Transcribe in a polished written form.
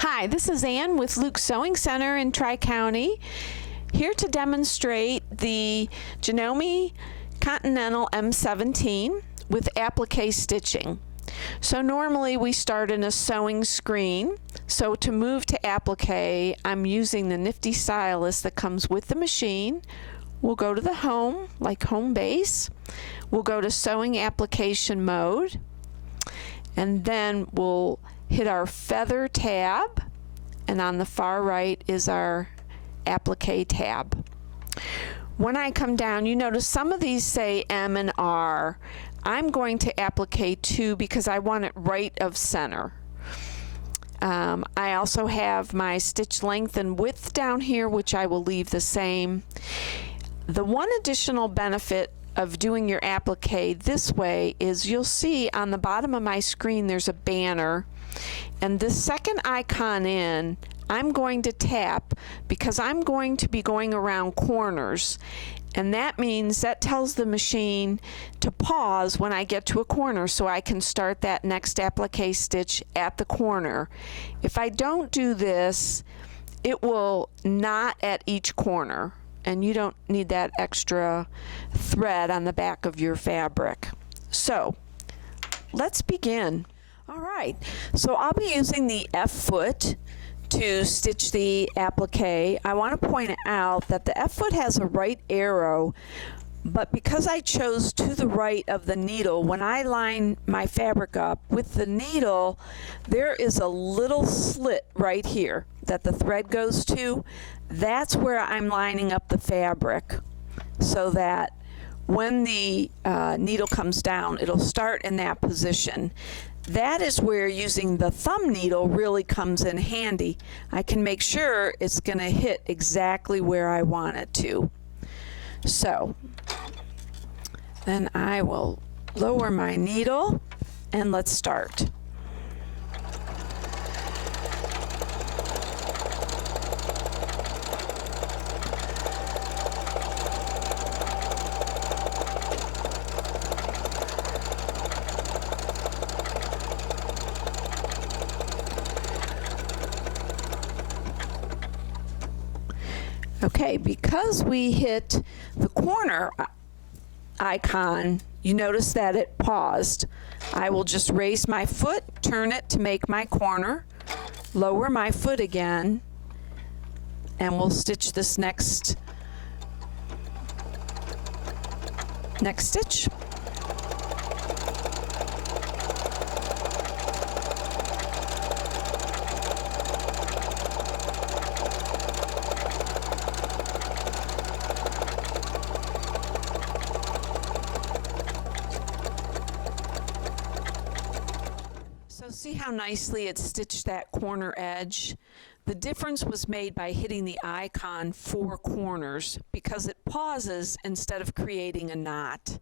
Hi, this is Ann with Luke's Sewing Center in Tri-County, here to demonstrate the Janome Continental M17 with applique stitching. So normally we start in a sewing screen. So to move to applique, I'm using the nifty stylus that comes with the machine. We'll go to the home, like home base. We'll go to sewing application mode, and then we'll hit our feather tab, and on the far right is our applique tab. When I come down, you notice some of these say M and R. I'm going to applique 2 because I want it right of center. I also have my stitch length and width down here, which I will leave the same. The one additional benefit of doing your applique this way is you'll see on the bottom of my screen there's a banner, and the second icon in I'm going to tap because I'm going to be going around corners, and that means that tells the machine to pause when I get to a corner so I can start that next applique stitch at the corner. If I don't do this, it will knot at each corner, and you don't need that extra thread on the back of your fabric. So let's begin. All right, so I'll be using the F foot to stitch the applique. I want to point out that the F foot has a right arrow, but because I chose to the right of the needle, when I line my fabric up with the needle, there is a little slit right here that the thread goes to. That's where I'm lining up the fabric so that when the needle comes down, it'll start in that position. That is where using the thumb needle really comes in handy. I can make sure it's going to hit exactly where I want it to. So then I will lower my needle and let's start. Okay, because we hit the corner icon, you notice that it paused. I will just raise my foot, turn it to make my corner, lower my foot again, and we'll stitch this next stitch. So see how nicely it stitched that corner edge? The difference was made by hitting the icon 4 corners because it pauses instead of creating a knot.